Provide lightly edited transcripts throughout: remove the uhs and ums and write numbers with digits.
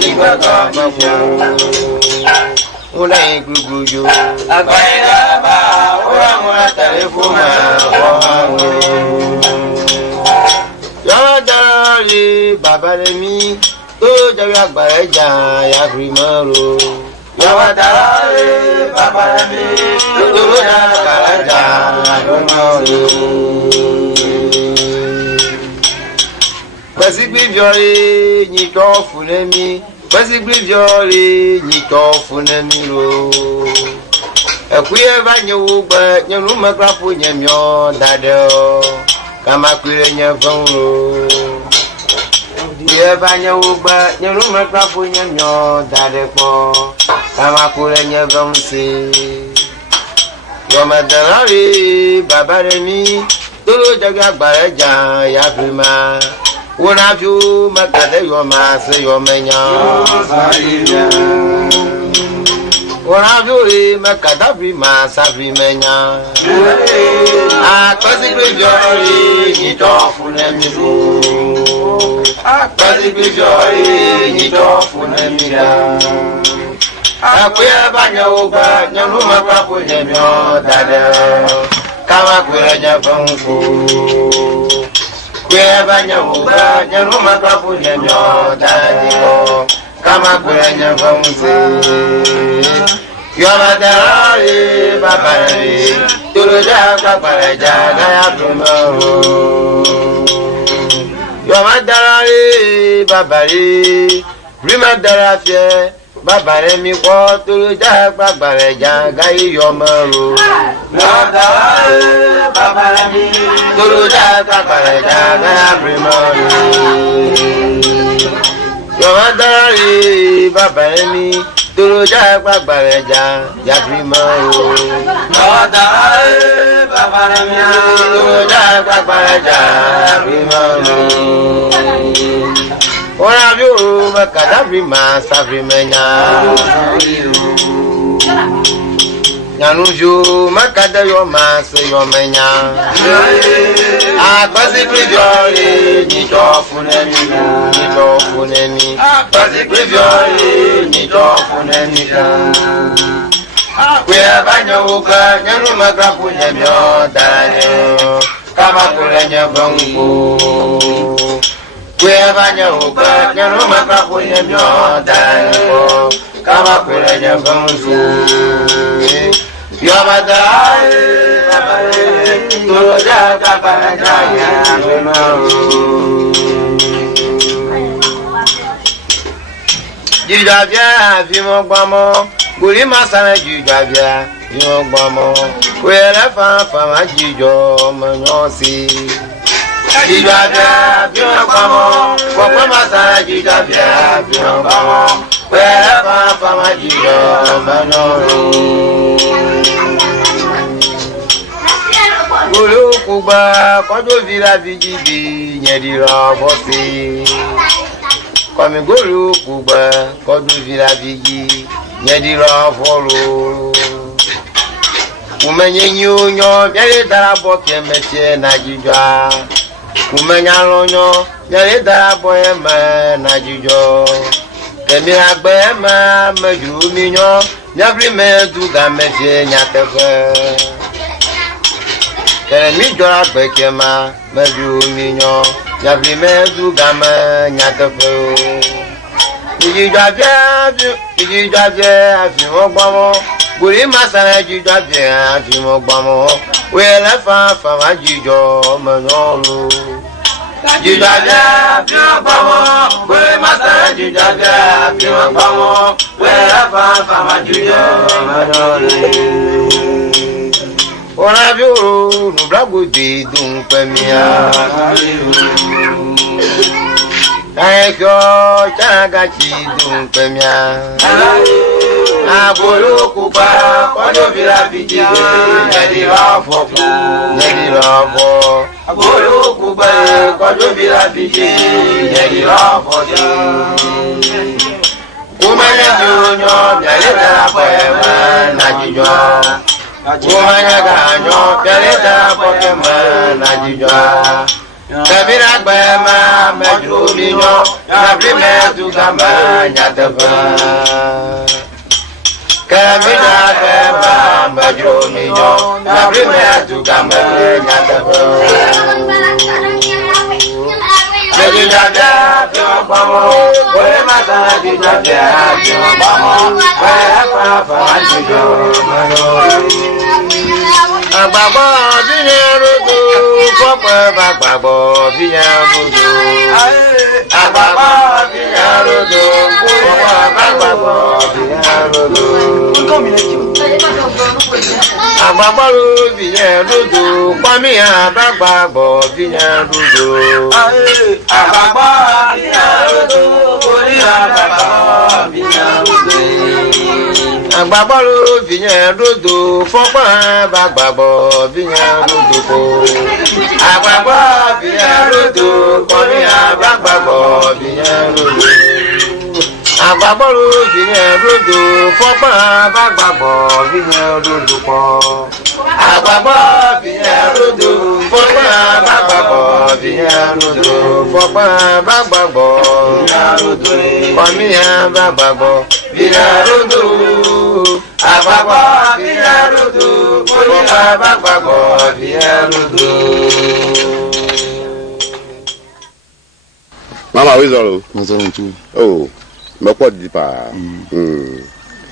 Shiva Kamamu Ulai Guguju Abaila ba Ora telefona Yawadari Babalemi To Jawa Baja Ya Primaro Yawadari Babalemi To Jawa Baja Ya Primaro Basigbi Jori Nito Funemi Basigbi Jori Nito Funemi Ro Ekuye banyo ba nyanu makrapo nyamyo dado kama kwire nyavonro Ye banyo ba nyanu makrapo nyamyo dadepo kama kwire nyavonse Yo madarari babaremi tolo jaga gbaraja ya prima wona ju makade yo ma se yo menya Ora viore makadabi masafri menya Akwasigbe jori nito funemiru Akwasigbe jori nito funemira Akwe banya oba nyanu mapapo nyemyo dada Kama kwere nyafonfu Kwe banya oba nyanu mapapo nyemyo dada Kama kwere nyafonfu Yamadari Babari Turuja Babaraja Gaya Primaro Yamadari Babari Primadarafye Babare Miko Turuja Babaraja Gaya Yomaro Yawadari Babalemi Turuja Babaraja Gaya Primaro Yamadari Babari Turuja Babaraja Yaprimaro Yawadari Babalemi Turuja Babaraja Yaprimaro Ora biu makadabi masafri menya Nanuju makadayo mas yo menya Akwasigbe jori nito funemi Akwasigbe jori nito funemi Kwe banyo uka nyanu makrapu nyemyo danyo Kama kule nyebongo Kwe banyo uka nyanu makrapu nyemyo danyo Kama kule nyebongo Yamadari Babari Turuja Babaraja Ya Primaro Jijabia Vimo Gbamo Guri Masana Jijabia Vimo Gbamo Wele Fama Jijo Manyosi Jijabia Vimo Gbamo Wele Masana Jijabia Vimo Gbamo Wele Fama Jijo Manyosi Guru kuba kojo vira vijibi nyedira bosi Komi guru kuba kojo vira viji nyedira folo Kumenye nyunyo byale darabo kemeche na jijwa Kumenya lonyo byale darabo ema na jijwa Kemi agbe ema mejuru minyo nyabri medu gameche nyatefe Mi jora bekema meju minyo Yabli medu gama nyakafo Iji jabye afi mogbamo Guri masana jijabye afi mogbamo Wele fama jijo menyolu Jijabye afi mogbamo Guri masana jijabye afi mogbamo Wele fama jijo menyolu Ora biu nubrago de dum pemia Aiko chagachi dum pemia Abolo kupa kodo vira viji Nyedi rafo Abolo kupa kodo vira viji Nyedi rafo Kumanya junyo Nyedi rafo ema najijo Kumanya ganyo, pyaleta pokema na jijwa Kabira gbema medru minyo Nabri metu gama nyatafa Kabira gbema medru minyo Nabri metu gama nyatafa Jadi jaga biombamo Boleh mata di jaga biombamo Apa anjujo Agbagbo binyarudu Pọpọ bagbagbo binyarudu Agbagbo binyarudu Pọpọ bagbagbo binyarudu Agbagbo binyarudu Pọmiya bagbagbo binyarudu Agbagbo binyarudu Pọmiya bagbagbo binyarudu Agbagbo binyarudu Pọpọ bagbagbo binyarudu Agbagbo binyarudu Pọmiya bagbagbo binyarudu Agbagbo binyarudu Pọpọ bagbagbo binyarudu Agbagbo binyarudu Pọpọ bagbagbo binyarudu Pọpọ bagbagbo binyarudu Pọmiya bagbagbo binyarudu Agbagbo binyarudu Pọpọ bagbagbo binyarudu. Mama wizolo. Mazalo tu. Oh, mako dipa.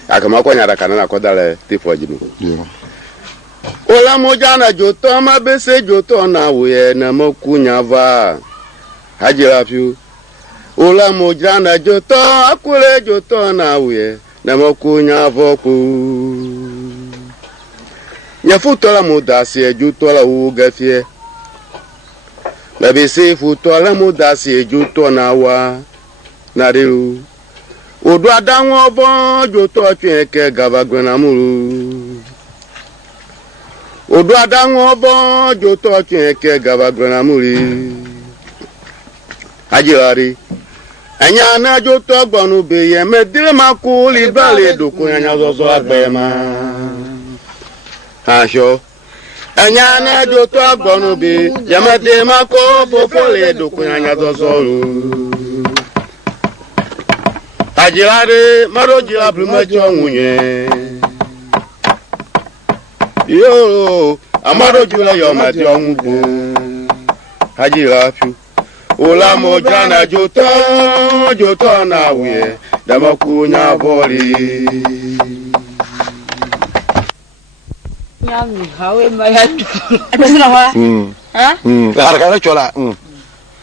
Akama ko nyara kana na ko dale tifo jimu. Yeah. Ola mojana joto ma bese joto na wuye na mokunya va. Hajira fiu. Ola mojana joto akule joto na wuye na mokunya voku. Nyafutola mudasi jotola ugafie. Bebisi futola mudasi joto na wa na riu. Odu adanwo obo joto cheke gabagwena muru. Odu adanwo obo joto cheke gabagwena muri. Ajilari anya na joto gbonu be ye medire makuli bale doko anya zozo agbema. Asho anya na joto gbonu be ye medire mako fofole doko anya zozo ru. Ajilare maroji ablumejo nwunye yo amaroji la yo mati onwugbo ajirafu ola mojana joto na wiye damaku nya bori Nyami hawe mayatu abesina wa Haraka chola.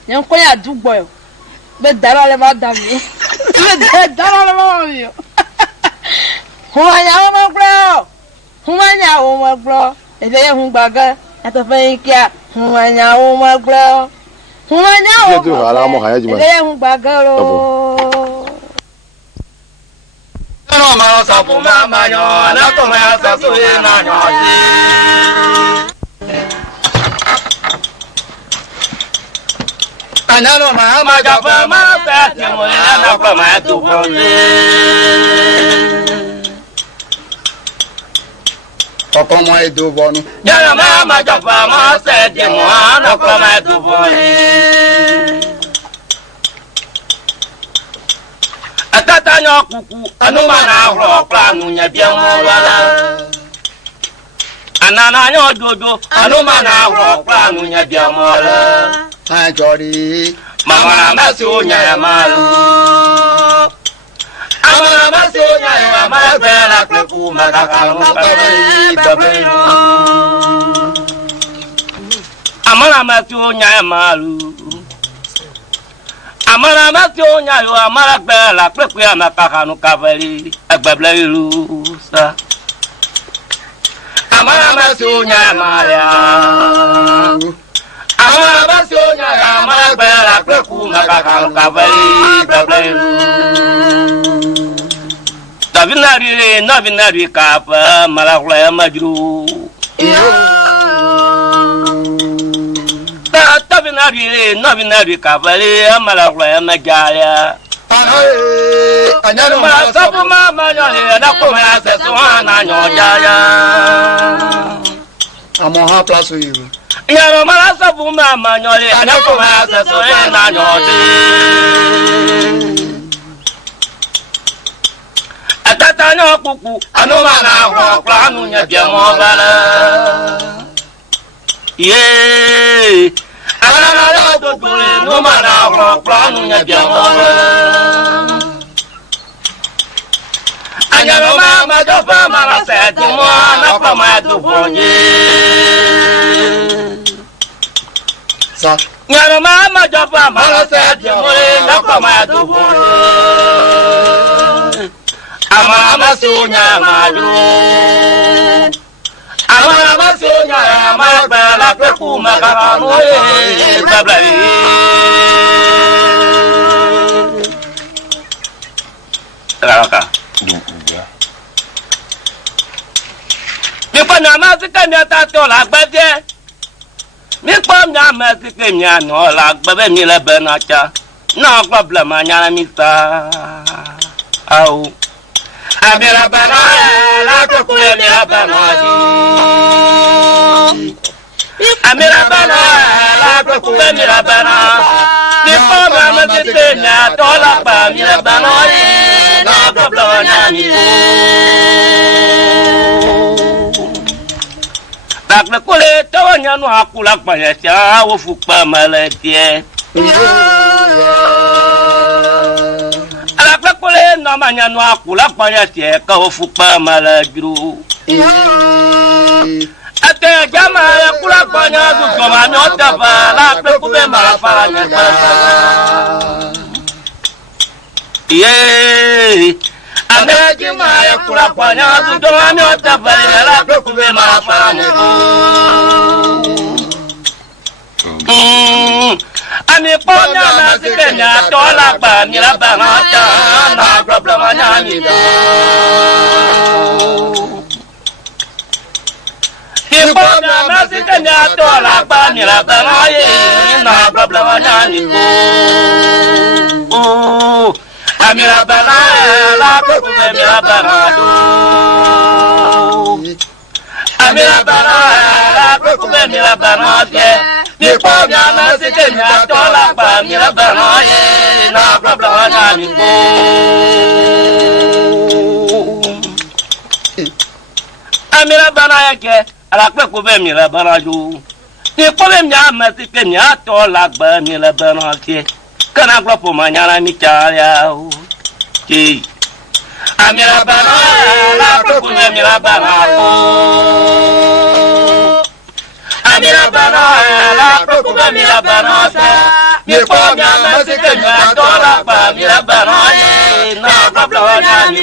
Nyan ko ya dugbo yo be dara le ba dami be dara le ba mi yo Humanya wo magro ebe hun gbaga atofe kia humanya wo magro humanya wo ala mo haya jima. ebe hun gbaga ro No ma sa pu ma nyo na to ma sa su na nyo ji. Analo ma ja pa ma sa ti mo na pa ma tu po ni. Papa mo e do bonu. Ya ma ja pa ma sa ti mo na pa ma tu po ni. Atata nyo kuku anu ma na hro pra nu nya bia mo wala. Anana nyo jojo anu ma na hro pra nu nya bia mo wala. Ha jori. Mama na maso nya malu. Amana maso nya ma bela ku ma ka ka no babe. Amana maso nya malu. Amana maso nya yo amara bela ku ma ka ka no kavali agbabla ilu sa. Amana maso nya maria. Amara basonya amara bela ku makaka kavali babelu Navinari kapa malakla majru Navinari kavali malakla majalia Anyano ma sabu mama nyale na ko ma sesuana nyojaya Amo ha plaso yiru. Nyaro mala sabu mama nyole na ko ma sa so na nyote. Atata nyo kuku anu mana ho klanu nya dia mo bala. Ye. Ana na do dule no mana ho klanu nya dia mo bala. Anyaro mama do pa mala se tu mo na pa ma du bonye. Sa. Nyaro mama japa mala se diore na koma dubule. Ama sunya maju. Ama sunya mabala ku makanu tablai. Teraka. Ni panama sikanya tatola gbade. Mi pom nya mesi ke nya no la gbe mi le benacha no problem anya mi ta au amira bana la ko ku mi la bana ji amira bana la ko ku mi la bana mi pom nya mesi ke nya to la ba mi la bana ji no problem anya mi Bak le kule tawanya no akula panya cha wo fukpa malatie. Ala kule no manya no akula panya cha ka wo fukpa malajru. Ate jama ya kula panya du koma no tapa la kule marafanya pa. Ye Ameji maya kula panya du koma no tapa la kule marafanya. Ami ponya na sikenya tola ba mira ba ta na problem anya ni do. Ponya na sikenya tola ba mira ba na problem anya ni do. Amira ba la ko mira ba do. Amira ba la ko mira ba de. Ni ponya na sikenya tola ba mira ba na problem anya ni do. Amira ba na yake ala pe ko be mira ba na ju. Ni ko be nya ma sikenya tola ba mira ba na ke. Kana glo po manya na mi cha ya. Ki Amira ba na la ko mira ba na ko. Amira bana la prokuba mira bana sa mi pomya masikenya tola ba mira bana na babla na ni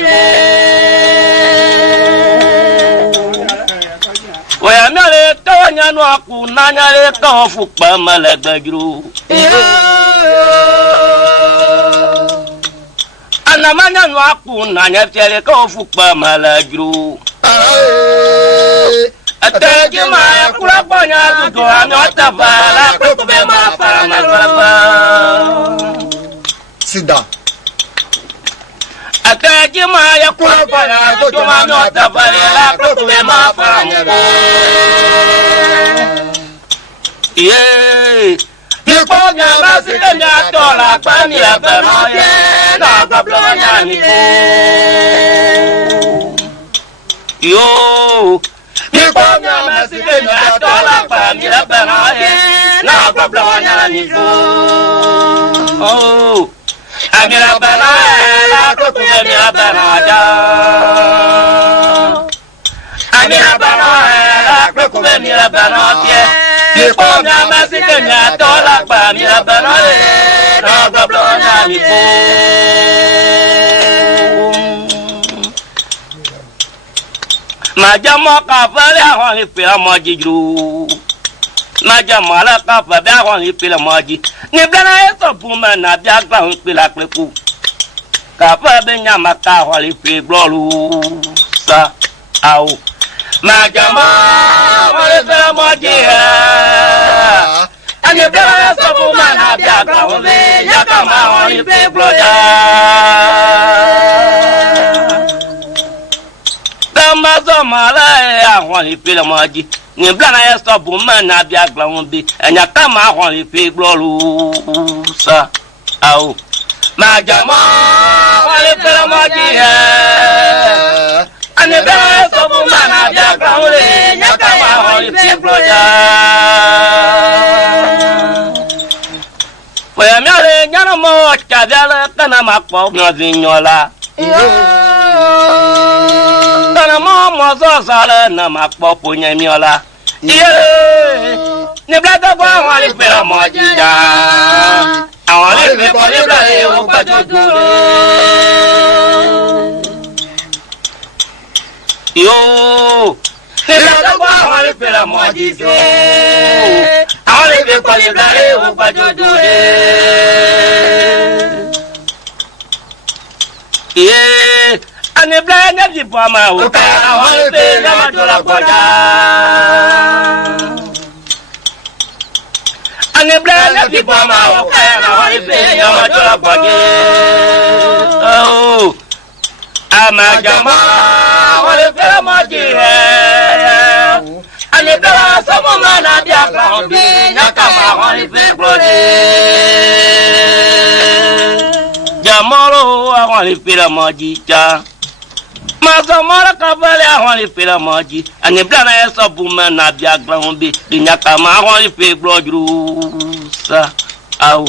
oya mele tonya no aku nanya le ko fukpa malagbagru anamanya no aku nanya tele ko fukpa malagru Ategi maya kula panya tu ame watafala kube mafara malfalapa. Sida. Ategi maya kula panya tu ame watafala kube mafara malfalapa. Ye. Niponya masikenya tola kwani la banoye na kablanya nipo. Yo. Niponya masikenya tola kwani la banoye na kablanya nipo. Oh. Amira banoye la kukume mira banoja. Amira banoye la kukume mira banoje. Niponya masikenya tola pa mira banoye na kablanya nipo. Majamo kafale ahoni pila moji jru. Majamo ala kafale ahoni pila moji. Ni blana eso puma na biagla honi pila kleku. Kafale nyama kaholi pila glolu. Sa au. Majamo wale pila moji ha. Ani blana eso puma na biagla honi yakama honi pila gloja. Mazo mala ya hon pe la maji ni blana ya so bu man na bia gba won bi enya ka ma hon pe gbolu sa au ma jama hon pe la maji he ani blana so bu man na bia gba won le nya ka ma hon pe gbolu Pues me ale ya no mo chavela kana makpo no vinyola. Kana mo so sale na makpo punya miola. Ye ni blada kwa wali pera mo jija. Awali me ko le blade o pa jojo. Yo ni blada kwa wali pera mo jija. Awali me ko le blade o pa jojo. Yeah, ane blanya di pama uka awal pe nama dola koda. Ane blanya di pama uka awal pe nama dola koda. Oh, ama jama awal pe maji hai. Ane blanya semua mana dia kau bi nakama awal pe koda. Jamoro awali pila maji cha Mazamara kabale awali pila maji Ani blana ya sabu mena biya glambi Dinya kama awali pila blojru Sa au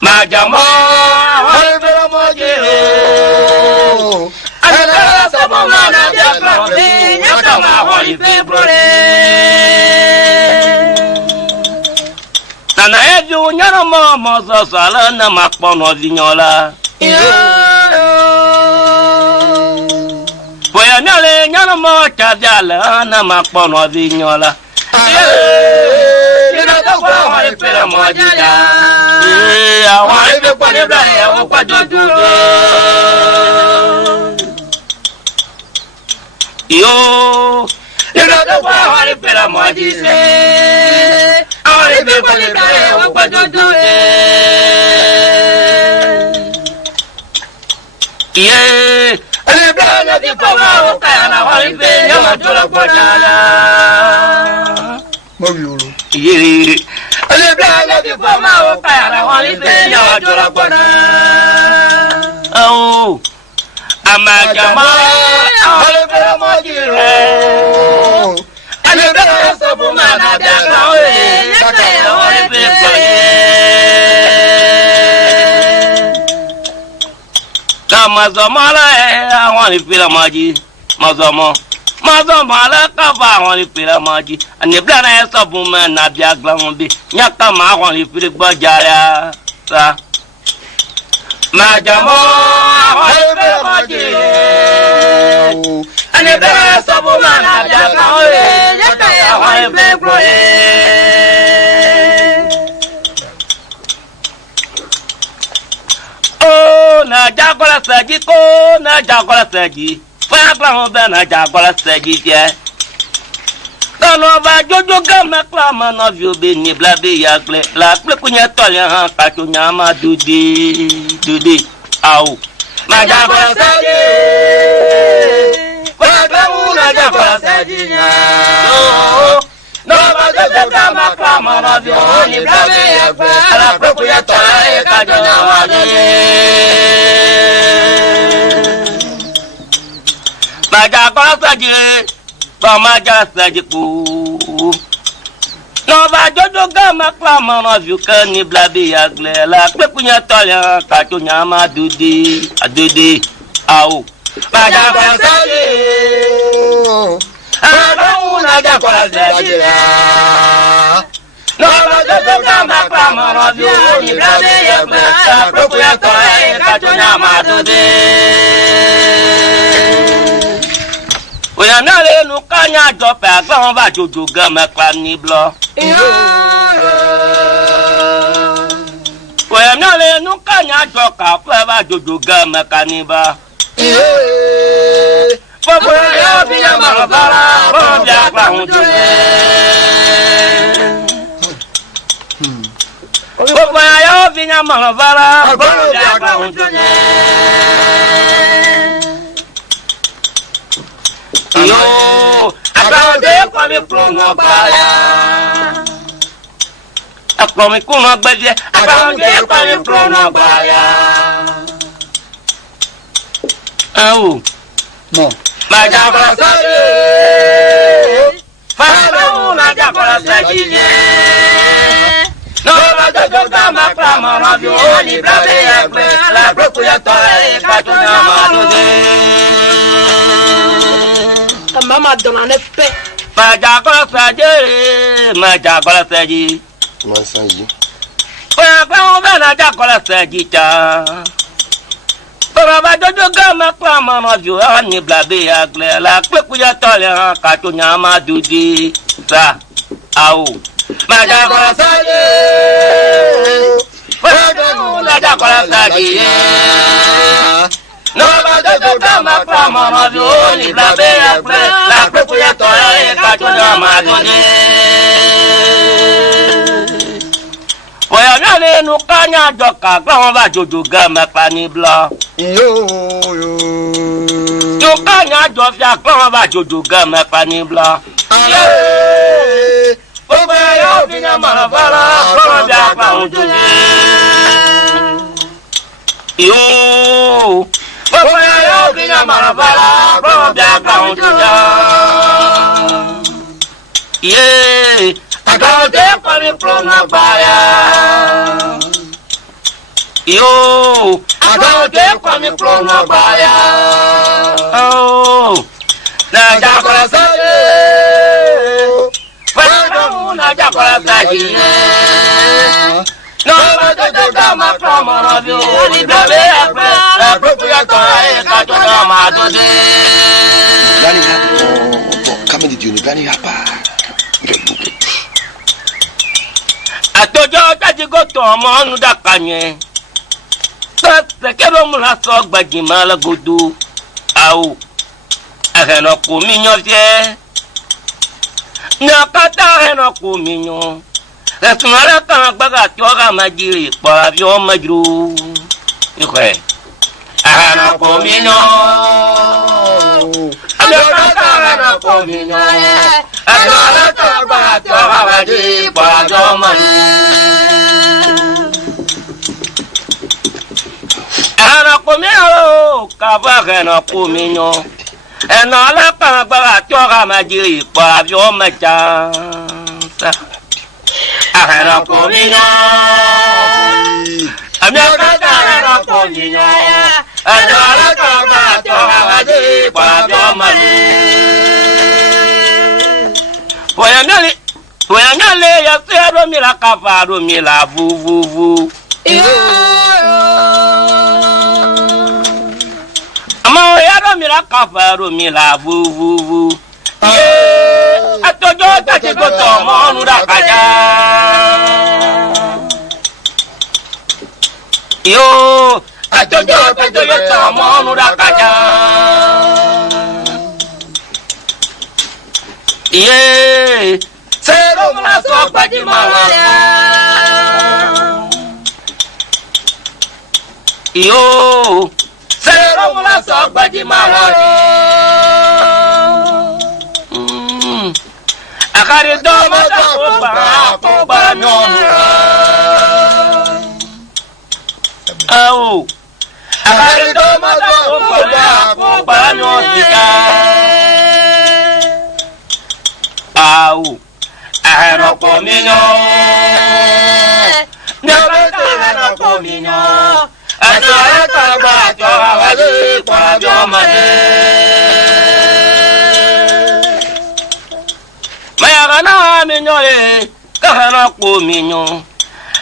Majamoro awali pila maji Ani blana ya sabu mena biya glambi Dinya kama awali pila blojru Nana eju nyana mama sasala na makpono vinyola Poya nyale nyana mo chadala na makpono vinyola Nina takwa wale pela mojida Wale pe kwa nebla ya wakwa jojude Yo Nina takwa wale pela mojida Awali pe kwa nebla ya wakwa jojude Yeah, ani blana di pama ukana wali pe nyama dola kodala. Mobiulu. Yeah, ani blana di pama ukana wali pe nyama dola kodala. Oh, ama jama wali pe mojire. Ani blana sabu mana dia kawe nyaka wali pe koye. Mazamala awali pila maji mazamala kava awali pila maji ani blana ya sabu mena biya glambi nyaka ma awali pila gbajara sa majamo awali pila maji ani blana ya sabu mena biya glambi nyaka awali pila gbajara na jagola saji ko na jagola saji fa gba be na jagola saji je kono ba jojo gama klama no vi obe ni blabe ya gle la ple kunya tole han ka to nyama dude au na jagola saji fa gba na jagola saji na no ba jojo gama klama no vi obe ni blabe ya gle la ple kunya tole ka to nyama Maja kola saji, maja saji ku. No ba jojo gama klama no vyuka ni blabi ya gle la kpe kunya tole ka to nyama dude au. Maja kola saji, maja kola saji no ba jojo gama klama no vyuka ni blabi ya gle la kpe kunya tole ka to nyama dude. Oya nale nu kanya jope agba ba jojo gama kwa ni blo. Oya nale nu kanya joka kwa ba jojo gama kaniba. Popo ya biya marabara, popo ya kwa hunjune. Popo ya biya marabara, popo ya kwa hunjune. Yo Agade kwa mi promo baya. Akwa mi kuno gbeje. Agade kwa mi promo baya. Au. No. Majakola saje. Fala una jakola saje. No majojo kama klama mavyo ni brave yakwe. La broku ya tole katuna madoze. Mama dona ne pe. Majakola saje. Mansanji. Kwa bana jakola saje cha. Para majojo kama klama mavyo ni brave yakwe. La broku ya tole katuna madoze. Sa au. Majakola saje. Majakola saje. No majojo kama klama mavyo ni brave yakwe. La broku ya tole katuna madoze. Oya nyale nukanya joka klama majojo kama pani bla. Yo. Nukanya jofia klama majojo kama pani bla. Oba yo binya marafala klama bia kwa ujoje. Yo. Oba yo binya marafala klama bia kwa ujoje. Yeah. Agade kwa mi promo baya. Yo. Agade kwa mi promo baya. Oh. Na jakola saje. Fala na jakola saje. No majojo kama promo mavyo ni brave yakwe. La broku ya tole katuna madoze. Gani hapa? Kama ndio ni gani hapa? Atojo tajigo to mo nu dakanye. Sase kero mula so gbajima la godo. Au. Aheno ko minyo fie. Nyakata aheno ko minyo. Esumara kan gbaga ti o ga majiri pa bi o majru. Ikwe. Aheno ko minyo. Nyakata aheno ko minyo. Esumara kan gbaga ti o ga majiri pa bi o majru. Aheno ko minyo. Kaba aheno ko minyo. Ena la kan gbaga ti o ga majiri pa bi o majru. Aheno ko minyo. Nyakata aheno ko minyo. Ena la kan gbaga ti o ga majiri pa bi o majru. Oya nyale ya sero mi la kafaro mi la vu. Ama oya ro mi la kafaro mi la vu. Atojo tati goto mo nu da kaja. Yo, atojo tati goto mo nu da kaja. Yeah. Sero mula so baji mala. Yo. Sero mula so baji mala. Akari do mata ko ba nyonra. Au. Akari do mata ko ba nyonra. Au. Aheno ko minyo. Nyabata aheno ko minyo. Asara ka ba jo awali kwa jo mane. Maya na minyo le ka aheno ko minyo.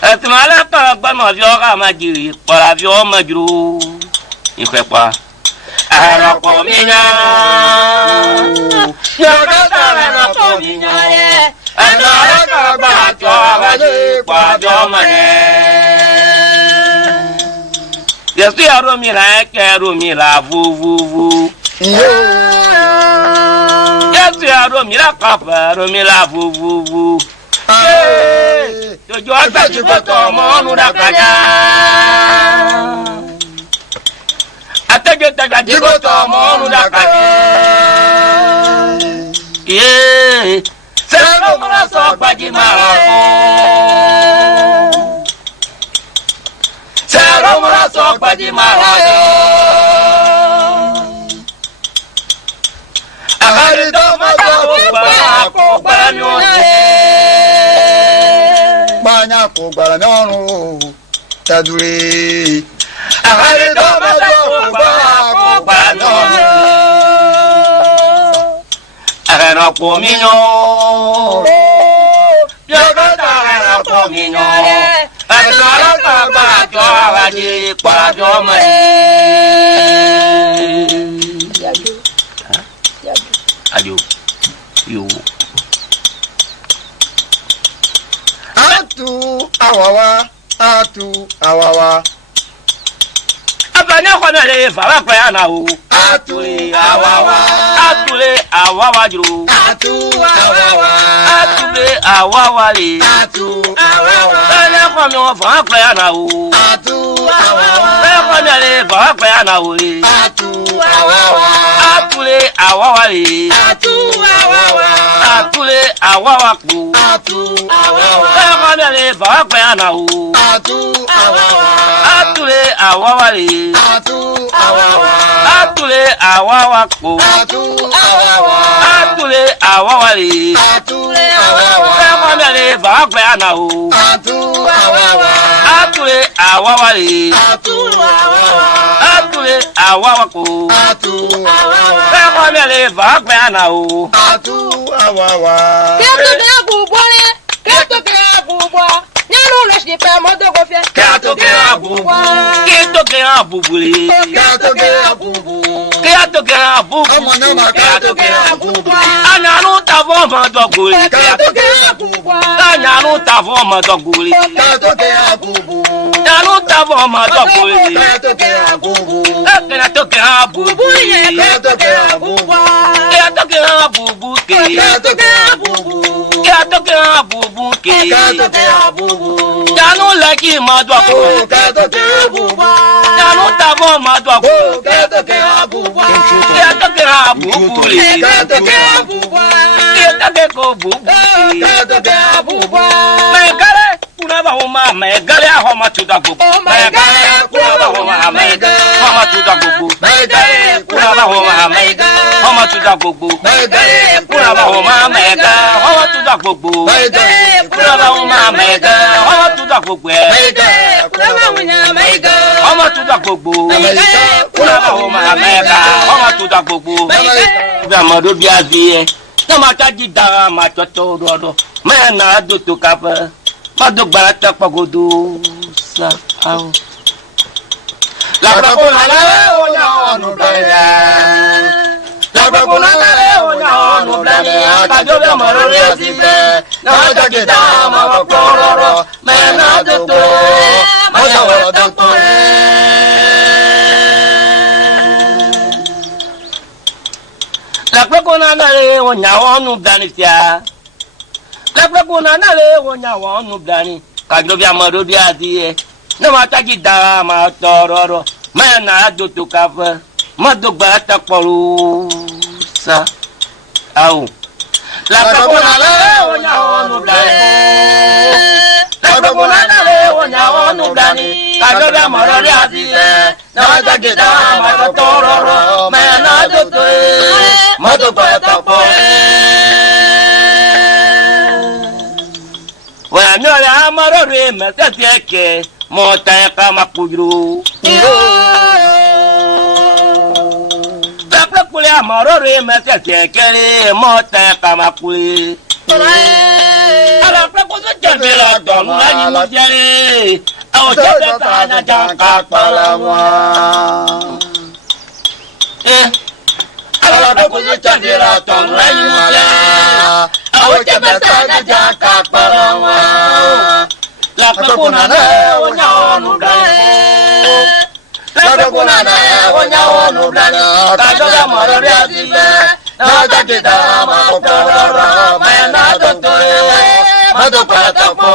Atmala ka ba ma jo ka majiri para jo majru. Ikwe pa. Aheno ko minyo. Nyabata aheno ko minyo. Anara ka ba jo awali kwa jo mane. Yesu aro mi la kero mi la vu. Yesu aro mi la kafa aro mi la vu. Jojo ataji goto mo nu da kaja. Ataji goto mo nu da kaja. ye sero mara so gbaji mara ko sero mara so gbaji mara yo agari do ma ko gba ni o Banyak ko gbara nyorun tadure agari do ma ko gba ni Agara ko minyo Yagata agara ko minyo Agara ka ba jo awadi kwa jo mai Ajo yo atu awawa Abanya ko na le fa pa ya na o Atule awawa Atule awawa juru atu awawa Atule awawa le atu awawa Abanya ko mi o fa pa ya na o atu awawa Abanya ko na le fa pa ya na o le atu awawa Atule awawa le atu awawa Atule awawa ku atu awawa Abanya ko na le fa pa ya na o atu awawa Atule awawa le atu awawa Atule awawa ku atu awawa Atule awawa le atu awawa Abanya ko na le fa pa ya na o atu awawa Atule awawa le atu awawa Atule awawa ku atu awawa Abanya ko na le fa pa ya na o atu awawa Katoke abubu le Katoke abubu Katoke abubu ọmọ náà máa katoke abubu Anyanu tafo ma dogule katoke abubu Anyanu tafo ma dogule katoke abubu Anyanu tafo ma dogule katoke abubu Katoke abubu katoke abubu Katoke abubu ke katoke abubu Katoke abubu ke katoke abubu Anyanu leki ma dogule katoke abubu Anyanu tafo ma dogule katoke abubu Katoke abubu le katoke abubu Katoke ko bubu katoke abubu Megale kuna ba homa megale homa tuda bubu Megale kuna ba homa megale homa tuda bubu Megale kuna ba homa megale homa tuda bubu Megale kuna ba homa megale homa tuda bubu Megale kuna ba homa megale homa tuda bubu Megale kuna ba homa megale homa tuda bubu Megale kuna ba homa megale homa tuda bubu Ba mado biazie na mata jidara ma toto rodo me na do to kapa ma do barata pagodo sa au la pakona le onya onu blania la pakona le onya onu blania ka jo be maro re asibe na mata jidara ma pororo me na do to ma ya woro do to La pakona le onya onu blania La pakona le onya onu blania ka jo be maro re asibe na mata jidara ma tororo me na do to kapa ma do barata poro sa au la pakona le onya onu blania la pakona le onya onu blania ka jo be maro re asibe na mata jidara ma tororo me na do to ma do barata poro wa no la maro re me se tieke mo ta ka makujuru la pakule maro re me se tieke mo ta ka makule ala pakuzo jabela don la ni mo jere o jebe ta na janka palawa ala pakuzo jabela don la ni mo jere o jebe ta na janka palawa la pakuna na onya onu blani la pakuna na onya onu blani ka jo ya maro re asibe na ta ke ta ma pororo me na do to ma do pa ta po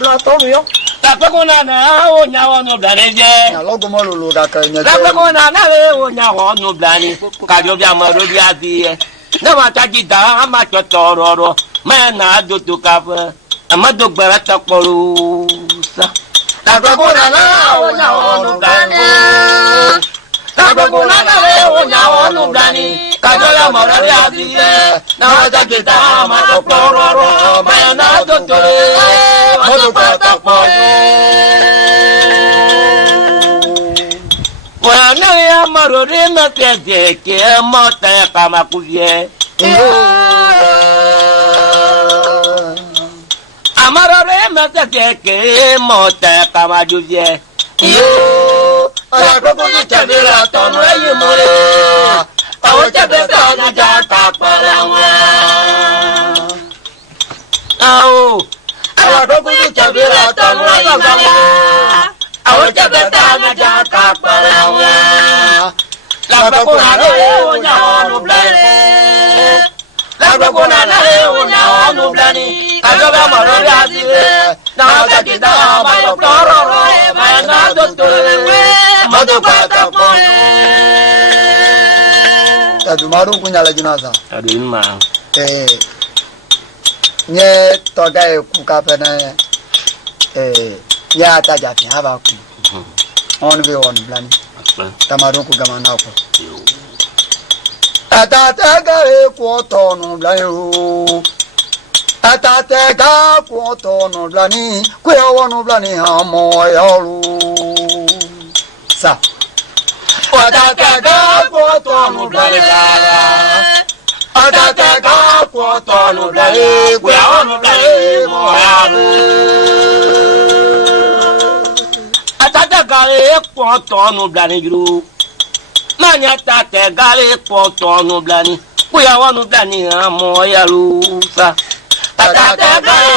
Lo to mi yo. Tapi kau nana o nyawa no blani je. Nyalo gomo lulu da ka nya. Tapi kau nana o nyawa no blani. Kajo biar maru dia dia. Nama caci dah amat cotororo. Mana dutu kafe. Amat duk berat tak polusa. Tapi kau nana o nyawa no blani. Tapi kau nana o nyawa no blani. Kajo biar maru dia dia. Nama caci dah amat cotororo. Mana dutu. Madu patak polu. Wana ya marore na tete ke mota ya kama kuvye. Amarore na tete ke mota ya kama juvye. Aya koko ni chabela tonu ayi more. Awo chabeta na jata palawa. Awo. Aya koko ni chabela tonu ayi more. Awo chabeta na jata palawa. La bakuna na o nya onu blani. La bakuna na o nya onu blani. Kajoba maro ya siwe. Na ka kita ma to ploro ma na do to. Madu pata po. Tadu maru kunya lagi nasa. Tadu ma. Nye to ga ku ka pe na. Ya ta ja fi ha ba ku. On be on blani. Tamaru ku gamana ko. Atata ga ku to no blani. Atata ga ku to no blani. Ku ya wonu blani ha mo ya lu. Sa. Atata ga ku to no blani la. Atata ga ku to no blani. Ku ya wonu blani mo ya lu. Atata gale poto no blani gru. Manya tate gale poto no blani. Kuya wonu blani amo ya lusa. Atata gale